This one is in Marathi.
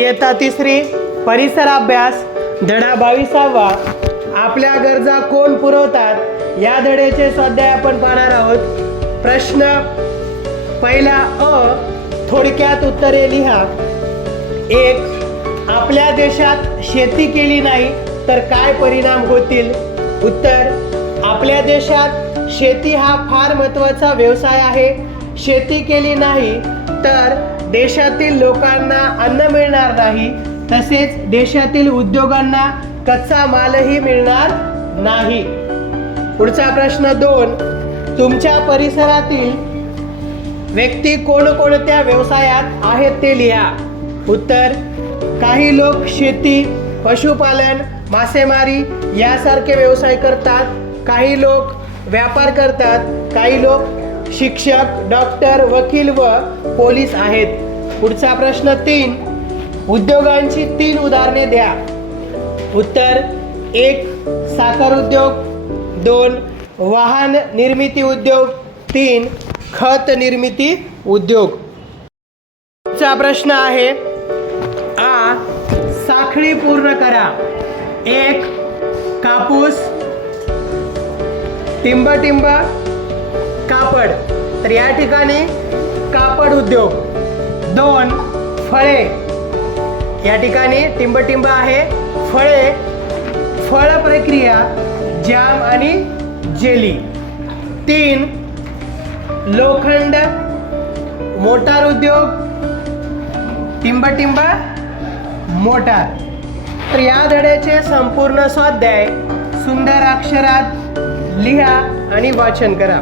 इयत्ता तिसरी परिसर अभ्यास धडा बावीसावा. आपल्या गरजा कोण पुरवतात? या धड्याचे स्वाध्याय आपण पाहणार आहोत. प्रश्न पहिला अ थोडक्यात उत्तरे लिहा. एक आपल्या देशात शेती केली नाही तर काय परिणाम होतील? उत्तर आपल्या देशात शेती हा फार महत्त्वाचा व्यवसाय आहे. शेती केली नाही तर देशातील लोकांना अन्न मिळणार नाही तसेच देशातील उद्योगांना कच्चा मालही मिळणार नाही. पुढचा प्रश्न दोन तुमच्या परिसरातील व्यक्ती कोणकोणत्या व्यवसायात आहेत ते लिहा. उत्तर काही लोक शेती पशुपालन मासेमारी यासारखे व्यवसाय करतात काही लोक व्यापार करतात काही लोक शिक्षक डॉक्टर वकील व पोलीस आहेत. पुढचा प्रश्न तीन. उद्योगांची तीन उदाहरणे द्या. उत्तर एक साखर उद्योग. दोन वाहन निर्मिती उद्योग. तीन खत निर्मिती उद्योग. चा प्रश्न आहे आ साखळी पूर्ण करा. एक कापूस. टिंब. कापड. तर या ठिकाणी कापड उद्योग दोन फळे. या ठिकाणी टिंब टिंब आहे. फळे फळ प्रक्रिया जॅम आणि जेली. तीन लोखंड मोटार उद्योग टिंब टिंब मोटार. तर या धड्याचे संपूर्ण स्वाध्याय सुंदर अक्षरात लिहा आणि वाचन करा.